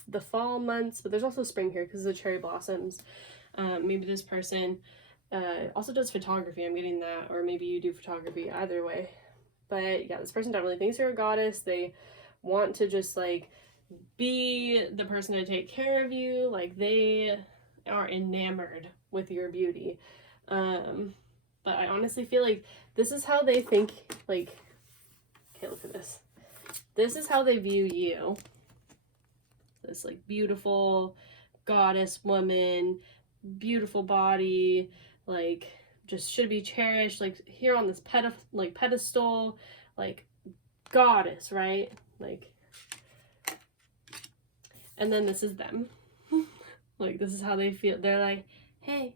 the fall months, but there's also spring here because of the cherry blossoms. Maybe this person also does photography. I'm getting that, or maybe you do photography. Either way, but yeah, this person definitely thinks you're a goddess. They want to just like be the person to take care of you. Like they are enamored with your beauty. But I honestly feel like this is how they think. Like, okay, look at this. This is how they view you. This like beautiful goddess woman, beautiful body, like just should be cherished, like here on this pedestal, like goddess, right? Like, and then this is them. Like this is how they feel. They're like, hey,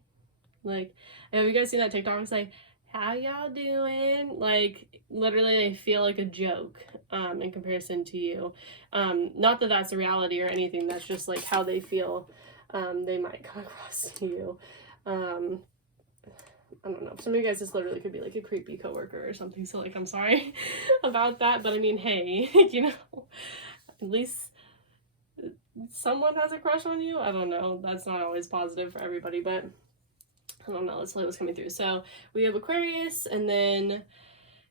like, have you guys seen that TikTok? It's like, how y'all doing? Like literally they feel like a joke in comparison to you. Not that that's a reality or anything, that's just like how they feel they might come across to you. I don't know, some of you guys this literally could be like a creepy coworker or something, so like I'm sorry about that, but I mean, hey, you know, at least someone has a crush on you. I don't know, that's not always positive for everybody, but I don't know, let's play what's coming through. So we have Aquarius, and then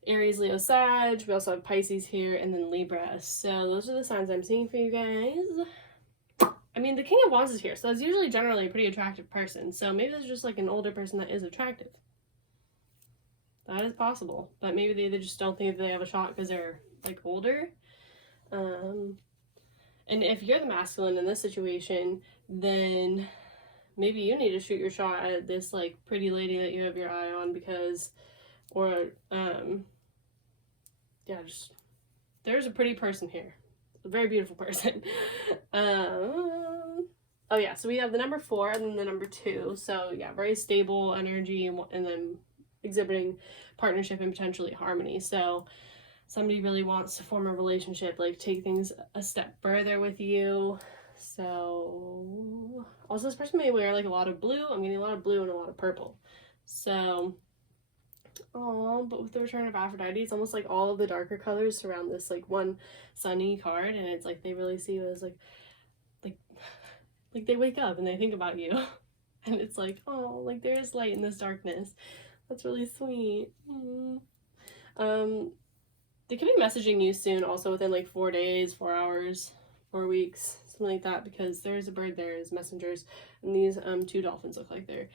Aries, Leo, Sag. We also have Pisces here, and then Libra. So those are the signs I'm seeing for you guys. I mean, the King of Wands is here, so that's usually generally a pretty attractive person. So maybe there's just like an older person that is attractive. That is possible. But maybe they just don't think they have a shot because they're like older. And if you're the masculine in this situation, then maybe you need to shoot your shot at this like pretty lady that you have your eye on, because, or yeah, just there's a pretty person here, a very beautiful person. Oh yeah, so we have the number 4 and then the number 2. So yeah, very stable energy, and then exhibiting partnership and potentially harmony. So somebody really wants to form a relationship, like take things a step further with you. So also this person may wear like a lot of blue. I'm getting a lot of blue and a lot of purple. So but with the return of Aphrodite, it's almost like all of the darker colors surround this like one sunny card, and it's like they really see you as like they wake up and they think about you. And it's like, oh, like there is light in this darkness. That's really sweet. They could be messaging you soon, also within like 4 days, 4 hours, 4 weeks, something like that, because there's a bird there as messengers, and these 2 dolphins look like they're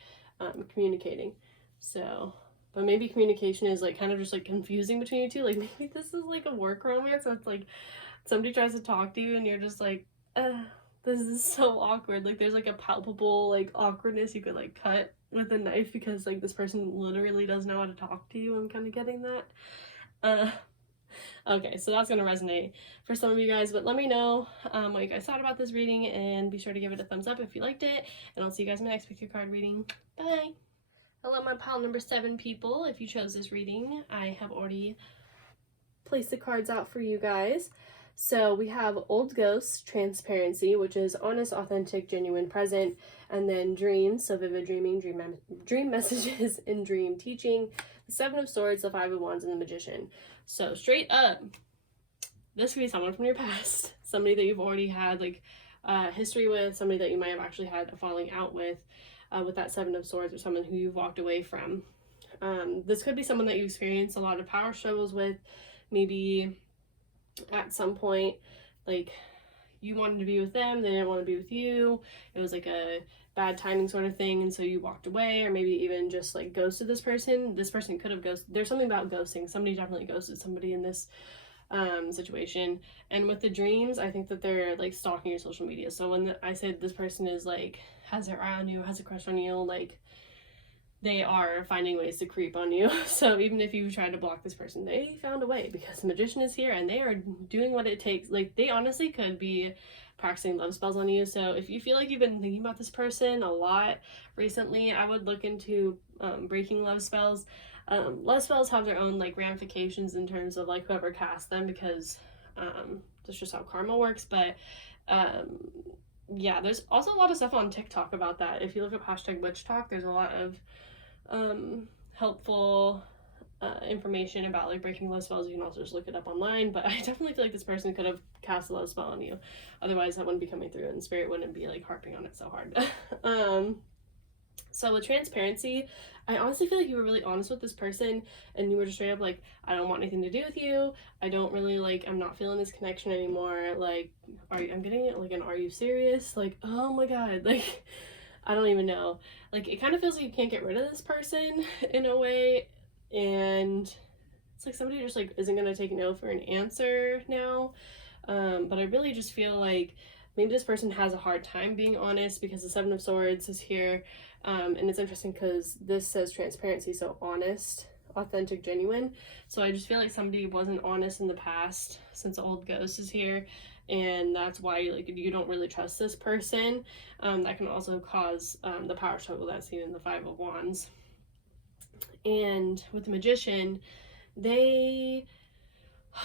communicating. So, but maybe communication is like kind of just like confusing between you two. Like maybe this is like a work romance, so it's like somebody tries to talk to you and you're just like, this is so awkward. Like there's like a palpable like awkwardness you could like cut with a knife, because like this person literally doesn't know how to talk to you. I'm kind of getting that. Okay, so that's going to resonate for some of you guys, but let me know what you guys thought about this reading, and be sure to give it a thumbs up if you liked it, and I'll see you guys in my next pick your card reading. Bye! Hello, my pile number 7 people. If you chose this reading, I have already placed the cards out for you guys. So we have old ghosts, transparency, which is honest, authentic, genuine, present, and then dreams, so vivid dreaming, dream messages, and dream teaching. The Seven of Swords, the Five of Wands, and the Magician. So straight up, this could be someone from your past, somebody that you've already had like history with, somebody that you might have actually had a falling out with that Seven of Swords, or someone who you've walked away from. This could be someone that you experienced a lot of power struggles with, maybe at some point, like you wanted to be with them, they didn't want to be with you, it was like a bad timing sort of thing, and so you walked away, or maybe even just like ghosted this person. This person could have ghosted. There's something about ghosting. Somebody definitely ghosted somebody in this situation. And with the dreams, I think that they're like stalking your social media. So when I say this person is like has their eye on you, has a crush on you, like they are finding ways to creep on you. So even if you try to block this person, they found a way, because the Magician is here and they are doing what it takes. Like they honestly could be practicing love spells on you. So if you feel like you've been thinking about this person a lot recently, I would look into breaking love spells. Love spells have their own like ramifications in terms of like whoever cast them, because that's just how karma works. But yeah, there's also a lot of stuff on TikTok about that. If you look up #witchtalk, there's a lot of helpful information about like breaking love spells. You can also just look it up online, but I definitely feel like this person could have cast a love spell on you. Otherwise that wouldn't be coming through and spirit wouldn't be like harping on it so hard. So with transparency, I honestly feel like you were really honest with this person and you were just straight up like, I don't want anything to do with you. I don't really like, I'm not feeling this connection anymore. Like, I'm getting it like an, are you serious? Like, oh my God, like, I don't even know. Like, it kind of feels like you can't get rid of this person in a way. And it's like somebody just like isn't going to take no for an answer now. But I really just feel like maybe this person has a hard time being honest, because the Seven of Swords is here. And it's interesting because this says transparency, so honest, authentic, genuine. So I just feel like somebody wasn't honest in the past, since the old ghost is here, and that's why like you don't really trust this person. That can also cause the power struggle that's seen in the Five of Wands. And with the Magician, they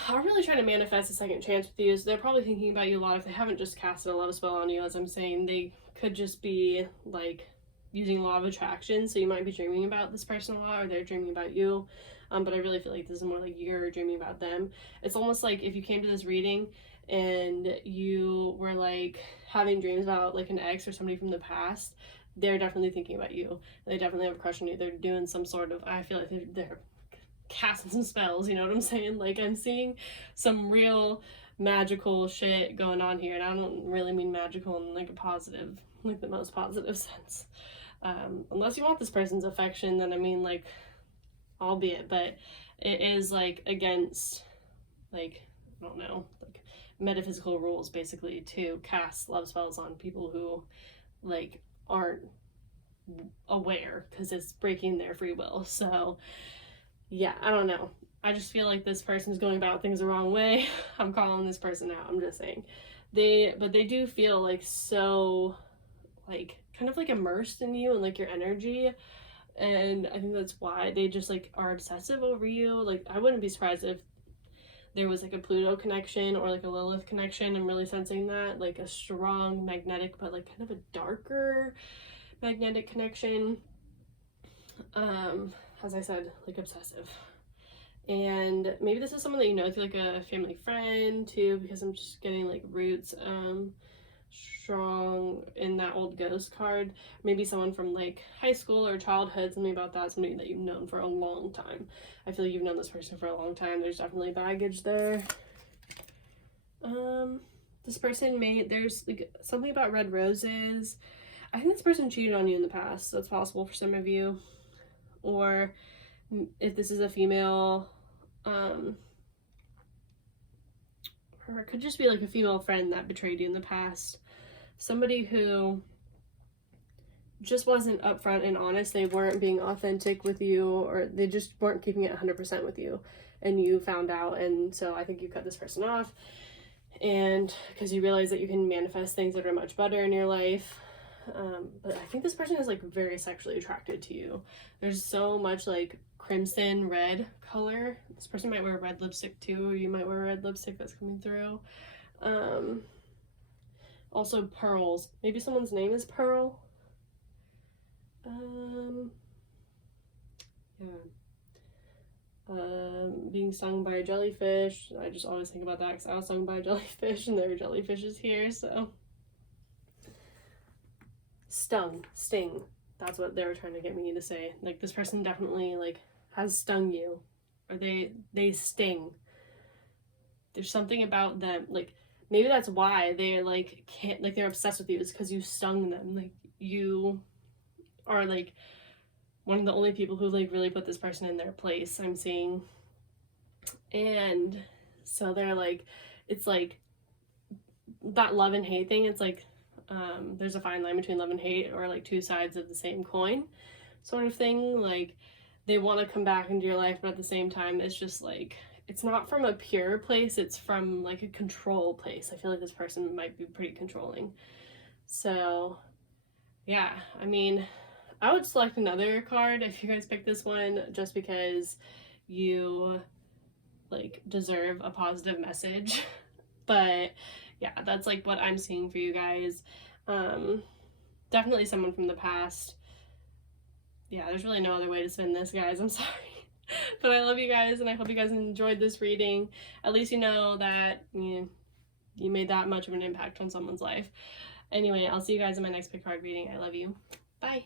are really trying to manifest a second chance with you. So they're probably thinking about you a lot. If they haven't just casted a love spell on you, as I'm saying, they could just be like using law of attraction. So you might be dreaming about this person a lot, or they're dreaming about you. But I really feel like this is more like you're dreaming about them. It's almost like if you came to this reading and you were like having dreams about like an ex or somebody from the past, they're definitely thinking about you. They definitely have a crush on you. They're doing some sort of, I feel like they're casting some spells, you know what I'm saying? Like I'm seeing some real magical shit going on here, and I don't really mean magical in like a positive, like the most positive sense. Unless you want this person's affection, then I mean like, albeit, but it is like against like, I don't know, like metaphysical rules basically to cast love spells on people who like aren't aware, because it's breaking their free will. So yeah, I don't know. I just feel like this person's going about things the wrong way. I'm calling this person out. I'm just saying. But they do feel like so, like, kind of like immersed in you and like your energy. And I think that's why they just like are obsessive over you. Like, I wouldn't be surprised if there was like a Pluto connection or like a Lilith connection. I'm really sensing that, like a strong magnetic, but like kind of a darker magnetic connection. As I said, like obsessive. And maybe this is someone that you know through like a family friend too, because I'm just getting like roots strong in that old ghost card. Maybe someone from like high school or childhood, something about that, somebody that you've known for a long time. I feel like you've known this person for a long time. There's definitely baggage there. This person there's like something about red roses. I think this person cheated on you in the past. That's possible for some of you. Or if this is a female, or it could just be like a female friend that betrayed you in the past. Somebody who just wasn't upfront and honest. They weren't being authentic with you, or they just weren't keeping it 100% with you, and you found out. And so I think you cut this person off, and because you realize that you can manifest things that are much better in your life. But I think this person is like very sexually attracted to you. There's so much like crimson red color. This person might wear red lipstick too, or you might wear red lipstick that's coming through. Also pearls. Maybe someone's name is Pearl. Being stung by a jellyfish. I just always think about that because I was stung by a jellyfish and there are jellyfishes here, so. Sting. That's what they were trying to get me to say. Like, this person definitely, like, has stung you. Or they sting. There's something about them, like, maybe that's why they're, like, can't, like, they're obsessed with you. It's because you stung them. Like, you are, like, one of the only people who, like, really put this person in their place, I'm seeing. And so they're, like, it's, like, that love and hate thing, it's, like, there's a fine line between love and hate, or, like, two sides of the same coin sort of thing. Like, they want to come back into your life, but at the same time, it's just, like, it's not from a pure place, it's from, like, a control place. I feel like this person might be pretty controlling. So, yeah, I mean, I would select another card if you guys pick this one, just because you, like, deserve a positive message. But yeah, that's like what I'm seeing for you guys. Definitely someone from the past. Yeah, there's really no other way to spin this, guys. I'm sorry. But I love you guys, and I hope you guys enjoyed this reading. At least you know that you made that much of an impact on someone's life. Anyway, I'll see you guys in my next pick card reading. I love you. Bye.